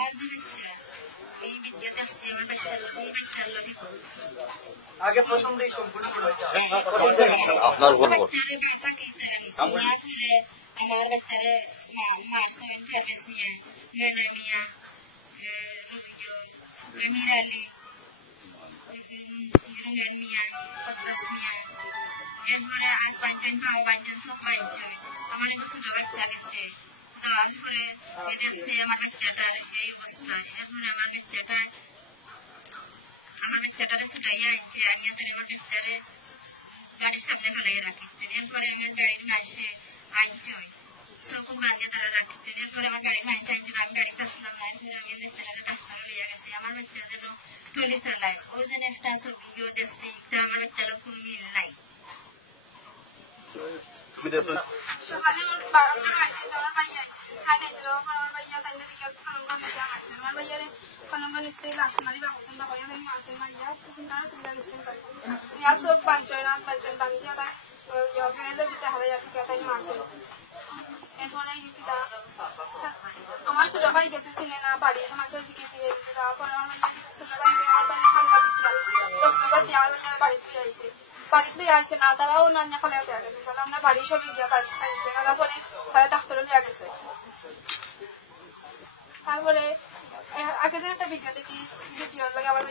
আমার যে বাচ্চা এই বিদ্যা দেখছি আমার বাচ্চার লোকে আগে প্রথম দিই সম্পূর্ণ আপনার বাচ্চারে বাড়িটা কে তারা নিচ্ছে না ফিরে আমার বাচ্চারে মারছেন ফেরবেস নিয়ে মেনা মিয়া আমির আলী রুমেন মিয়া কদ্দাস মিয়া এরপরে আর পাঁচজন পাওয়া পাঁচজন সব পাঁচজন আমার একটা ছোট বাচ্চা গেছে যাওয়ার পরে দেখছে আমার বাচ্চাটার এই অবস্থা এরপরে আমার বাচ্চাটারে ছুটাইয়া আনছে আনিয়া তার আমার বাচ্চারে গাড়ির সামনে ফেলাইয়া রাখিচ্ছেন এরপরে আমার গাড়ির মাসে আনছেন চৌকুক বাঁধিয়ে তারা রাখিচ্ছেন এরপরে আমার গাড়ির মানুষ আনছেন আমি গাড়িতে আসলাম না এরপরে আমি বাচ্চাটাকে ডাক্তারও লিয়া গেছি আমার বাচ্চা যেন টলি চালায় ওই যেন একটা ছবিও দেখছি একটা আমার বাচ্চার কোন মিল নাই সকালে আমার বাড়িতে যাওয়ার ভাই আইছে খাই নাইছিল আমার ভাইয়া তাই না দিকে খানঙ্গন নিতে আসছে আমার ভাইয়ারে খানঙ্গন নিতে লাসমারি বা হোসেন বা হইয়া আমি মারছেন ভাইয়া তুমি না তুমি নিছেন তাই নিয়া সব পাঁচজন বানিয়ে তাই অর্গানাইজার দিতে হবে আর কি তাই মারছেন এসনে কিটা আমার ছোট ভাই গেছে সিনেমা বাড়ি আমার তো জিকে দিয়ে গেছে তারপর আমার ছোট ভাই আমার তাই খান্না দিছিল 10 নম্বর দিয়ে আমার বাড়িতে আইছে না তারাও নান্না খালে গেছে আমরা বাড়ি সব গিয়া তারপরে ডাক্তারও লিয়া গেছে তারপরে আগের দিন একটা ভিডিও দেখি ভিডিওর লাগে আবার